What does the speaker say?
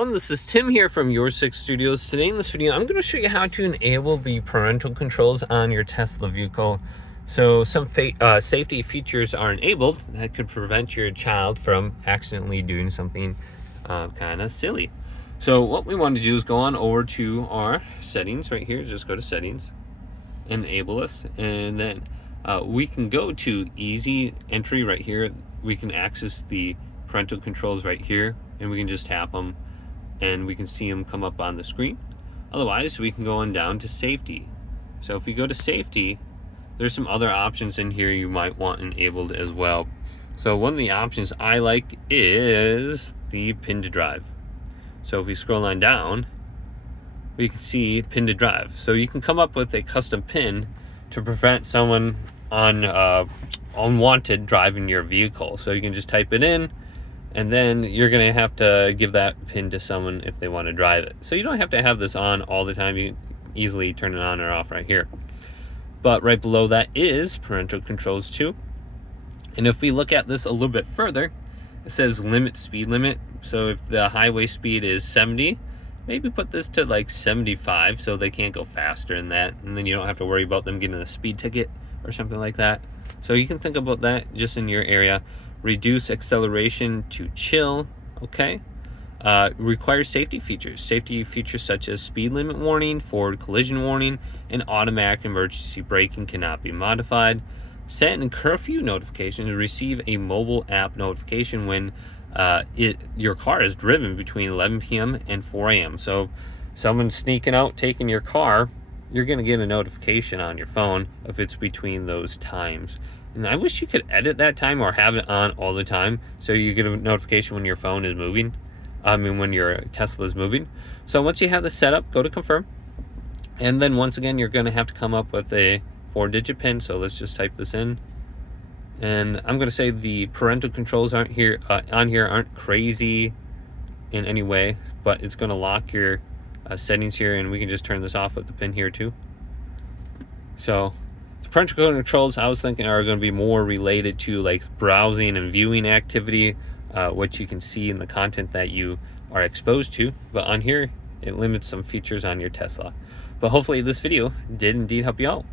everyone, this is Tim here from Your Six Studios. Today in this video, I'm going to show you how to enable the parental controls on your Tesla vehicle. So some safety features are enabled that could prevent your child from accidentally doing something kind of silly. So what we want to do is go on over to our settings right here. Just go to settings, enable us, and then we can go to easy entry right here. We can access the parental controls right here, and we can just tap them and we can see them come up on the screen. Otherwise, we can go on down to safety. So if we go to safety, there's some other options in here you might want enabled as well. So one of the options I like is the pin to drive. So if we scroll on down, we can see pin to drive. So you can come up with a custom pin to prevent someone unwanted driving your vehicle. So you can just type it in, and then you're going to have to give that pin to someone if they want to drive it. So you don't have to have this on all the time. You can easily turn it on or off right here. But right below that is parental controls too. And if we look at this a little bit further, it says limit speed limit. So if the highway speed is 70, maybe put this to like 75 so they can't go faster than that. And then you don't have to worry about them getting a speed ticket or something like that. So you can think about that just in your area. Reduce acceleration to chill, okay? Requires safety features. Safety features such as speed limit warning, forward collision warning, and automatic emergency braking cannot be modified. Set and curfew notifications. Receive a mobile app notification when your car is driven between 11 p.m. and 4 a.m. So someone's sneaking out, taking your car, you're going to get a notification on your phone if it's between those times. And I wish you could edit that time or have it on all the time so you get a notification when your phone is moving. When your Tesla is moving. So once you have this set up, go to confirm. And then once again, you're going to have to come up with a 4-digit PIN. So let's just type this in. And I'm going to say the parental controls aren't aren't crazy in any way, but it's going to lock your settings here, and we can just turn this off with the PIN here too. So the parental controls, I was thinking, are going to be more related to like browsing and viewing activity, what you can see in the content that you are exposed to. But on here, it limits some features on your Tesla. But hopefully this video did indeed help you out.